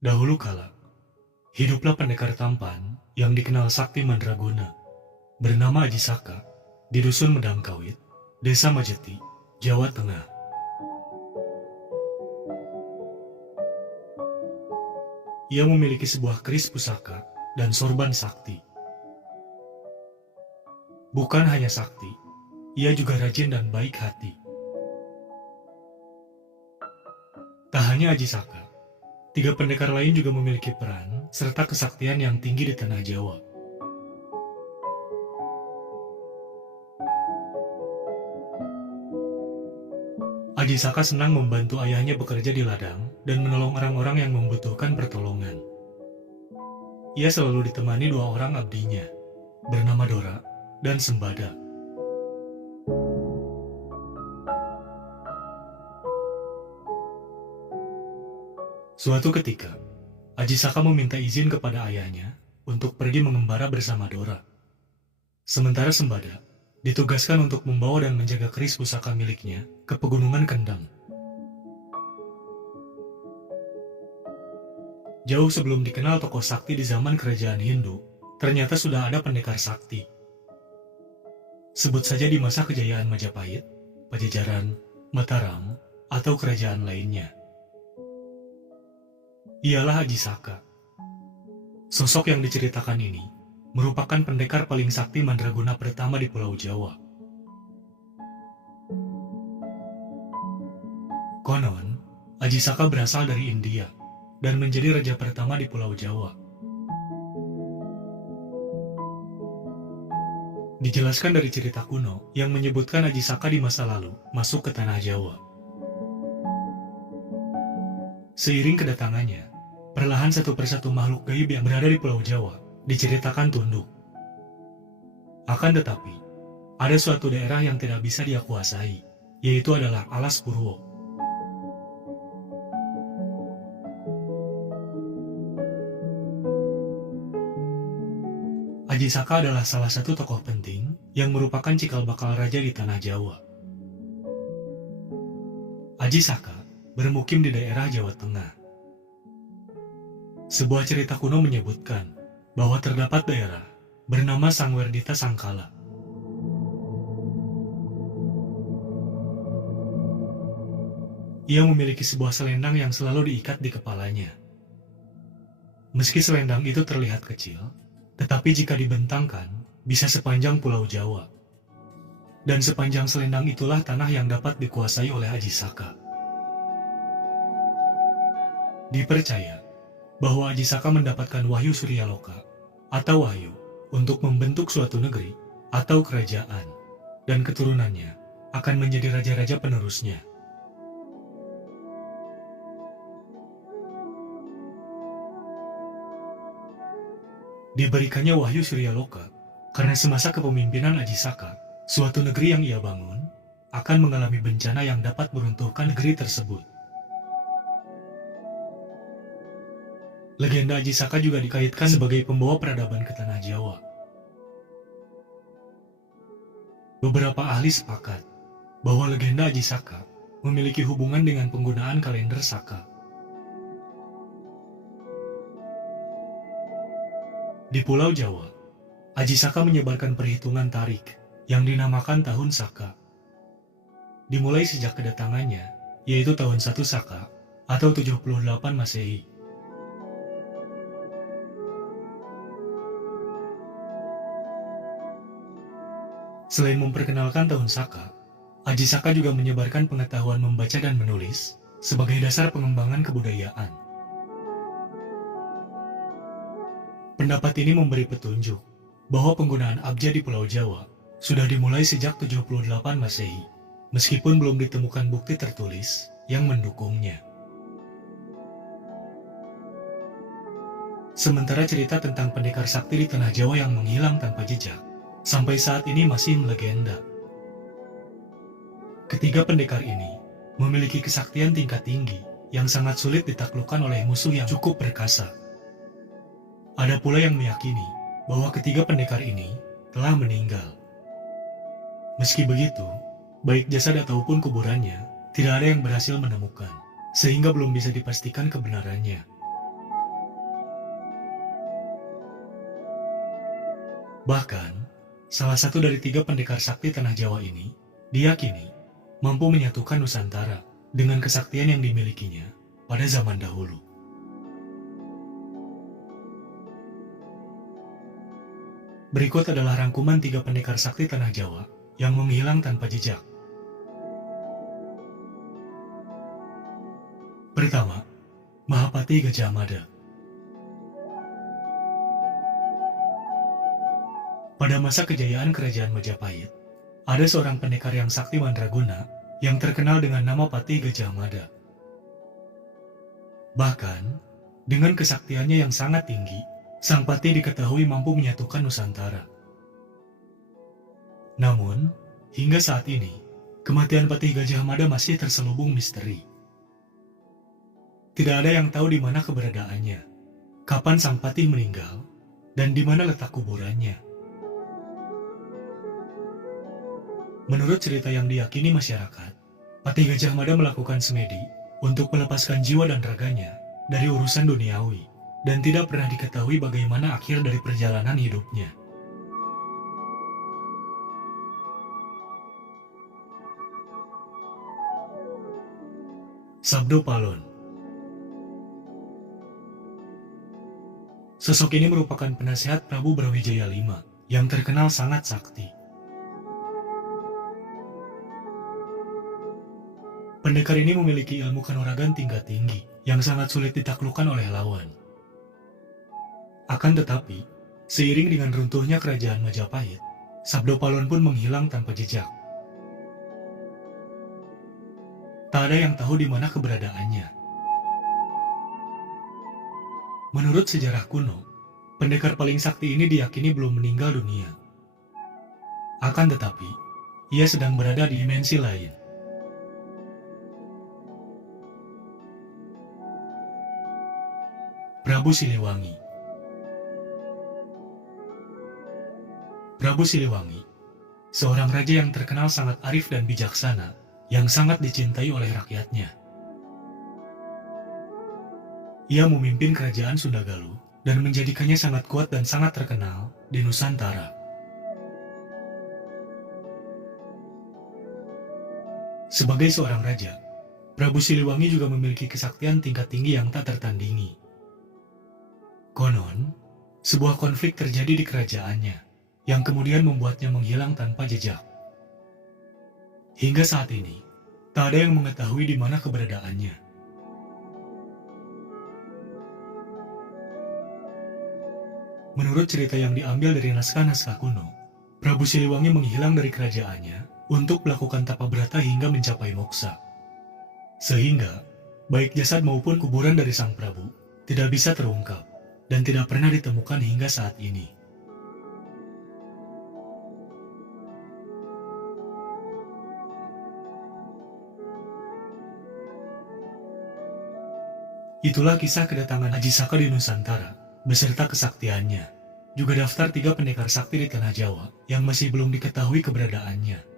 Dahulu kala, hiduplah pendekar tampan yang dikenal sakti mandraguna, bernama Aji Saka, di Dusun Medangkawit, Desa Majeti, Jawa Tengah. Ia memiliki sebuah keris pusaka dan sorban sakti. Bukan hanya sakti, ia juga rajin dan baik hati. Tak hanya Aji Saka, tiga pendekar lain juga memiliki peran serta kesaktian yang tinggi di tanah Jawa. Aji Saka senang membantu ayahnya bekerja di ladang dan menolong orang-orang yang membutuhkan pertolongan. Ia selalu ditemani dua orang abdinya, bernama Dora dan Sembada. Suatu ketika, Aji Saka meminta izin kepada ayahnya untuk pergi mengembara bersama Dora. Sementara Sembada ditugaskan untuk membawa dan menjaga keris pusaka miliknya ke Pegunungan Kendang. Jauh sebelum dikenal tokoh sakti di zaman kerajaan Hindu, ternyata sudah ada pendekar sakti. Sebut saja di masa kejayaan Majapahit, Pajajaran, Mataram, atau kerajaan lainnya. Ialah Aji Saka. Sosok yang diceritakan ini merupakan pendekar paling sakti mandraguna pertama di Pulau Jawa. Konon, Aji Saka berasal dari India dan menjadi raja pertama di Pulau Jawa. Dijelaskan dari cerita kuno yang menyebutkan Aji Saka di masa lalu masuk ke tanah Jawa. Seiring kedatangannya, perlahan satu persatu makhluk gaib yang berada di Pulau Jawa diceritakan tunduk. Akan tetapi, ada suatu daerah yang tidak bisa dia kuasai, yaitu adalah Alas Purwo. Aji Saka adalah salah satu tokoh penting yang merupakan cikal bakal raja di tanah Jawa. Aji Saka bermukim di daerah Jawa Tengah. Sebuah cerita kuno menyebutkan bahwa terdapat daerah bernama Sangwerdita Sangkala. Ia memiliki sebuah selendang yang selalu diikat di kepalanya. Meski selendang itu terlihat kecil, tetapi jika dibentangkan, bisa sepanjang Pulau Jawa. Dan sepanjang selendang itulah tanah yang dapat dikuasai oleh Aji Saka. Dipercaya bahwa Aji Saka mendapatkan wahyu Suryaloka atau wahyu untuk membentuk suatu negeri atau kerajaan, dan keturunannya akan menjadi raja-raja penerusnya. Diberikannya wahyu Suryaloka karena semasa kepemimpinan Aji Saka, suatu negeri yang ia bangun akan mengalami bencana yang dapat meruntuhkan negeri tersebut. Legenda Aji Saka juga dikaitkan sebagai pembawa peradaban ke tanah Jawa. Beberapa ahli sepakat bahwa legenda Aji Saka memiliki hubungan dengan penggunaan kalender Saka. Di Pulau Jawa, Aji Saka menyebarkan perhitungan tarik yang dinamakan Tahun Saka. Dimulai sejak kedatangannya, yaitu tahun 1 Saka atau 78 Masehi. Selain memperkenalkan Tahun Saka, Aji Saka juga menyebarkan pengetahuan membaca dan menulis sebagai dasar pengembangan kebudayaan. Pendapat ini memberi petunjuk bahwa penggunaan abjad di Pulau Jawa sudah dimulai sejak 78 Masehi, meskipun belum ditemukan bukti tertulis yang mendukungnya. Sementara cerita tentang pendekar sakti di tanah Jawa yang menghilang tanpa jejak, sampai saat ini masih melegenda. Ketiga pendekar ini memiliki kesaktian tingkat tinggi yang sangat sulit ditaklukkan oleh musuh yang cukup perkasa. Ada pula yang meyakini bahwa ketiga pendekar ini telah meninggal. Meski begitu, baik jasad ataupun kuburannya tidak ada yang berhasil menemukan, sehingga belum bisa dipastikan kebenarannya. Bahkan, salah satu dari 3 pendekar sakti Tanah Jawa ini diyakini mampu menyatukan Nusantara dengan kesaktian yang dimilikinya pada zaman dahulu. Berikut adalah rangkuman 3 pendekar sakti Tanah Jawa yang menghilang tanpa jejak. Pertama, Mahapati Gajah Mada. Pada masa kejayaan Kerajaan Majapahit, ada seorang pendekar yang sakti mandraguna yang terkenal dengan nama Pati Gajah Mada. Bahkan, dengan kesaktiannya yang sangat tinggi, Sang Pati diketahui mampu menyatukan Nusantara. Namun, hingga saat ini, kematian Pati Gajah Mada masih terselubung misteri. Tidak ada yang tahu di mana keberadaannya, kapan Sang Pati meninggal, dan di mana letak kuburannya. Menurut cerita yang diyakini masyarakat, Pati Gajah Mada melakukan semedi untuk melepaskan jiwa dan raganya dari urusan duniawi, dan tidak pernah diketahui bagaimana akhir dari perjalanan hidupnya. Sabdo Palon. Sosok ini merupakan penasehat Prabu Brawijaya V yang terkenal sangat sakti. Pendekar ini memiliki ilmu kanuragan tingkat tinggi yang sangat sulit ditaklukkan oleh lawan. Akan tetapi, seiring dengan runtuhnya Kerajaan Majapahit, Sabdo Palon pun menghilang tanpa jejak. Tak ada yang tahu di mana keberadaannya. Menurut sejarah kuno, pendekar paling sakti ini diyakini belum meninggal dunia. Akan tetapi, ia sedang berada di dimensi lain. Prabu Siliwangi. Prabu Siliwangi, seorang raja yang terkenal sangat arif dan bijaksana, yang sangat dicintai oleh rakyatnya. Ia memimpin kerajaan Sundagalu dan menjadikannya sangat kuat dan sangat terkenal di Nusantara. Sebagai seorang raja, Prabu Siliwangi juga memiliki kesaktian tingkat tinggi yang tak tertandingi. Konon, sebuah konflik terjadi di kerajaannya, yang kemudian membuatnya menghilang tanpa jejak. Hingga saat ini, tak ada yang mengetahui di mana keberadaannya. Menurut cerita yang diambil dari naskah-naskah kuno, Prabu Siliwangi menghilang dari kerajaannya untuk melakukan tapa brata hingga mencapai moksa. Sehingga, baik jasad maupun kuburan dari sang Prabu tidak bisa terungkap dan tidak pernah ditemukan hingga saat ini. Itulah kisah kedatangan Aji Saka di Nusantara, beserta kesaktiannya. Juga daftar 3 pendekar sakti di Tanah Jawa yang masih belum diketahui keberadaannya.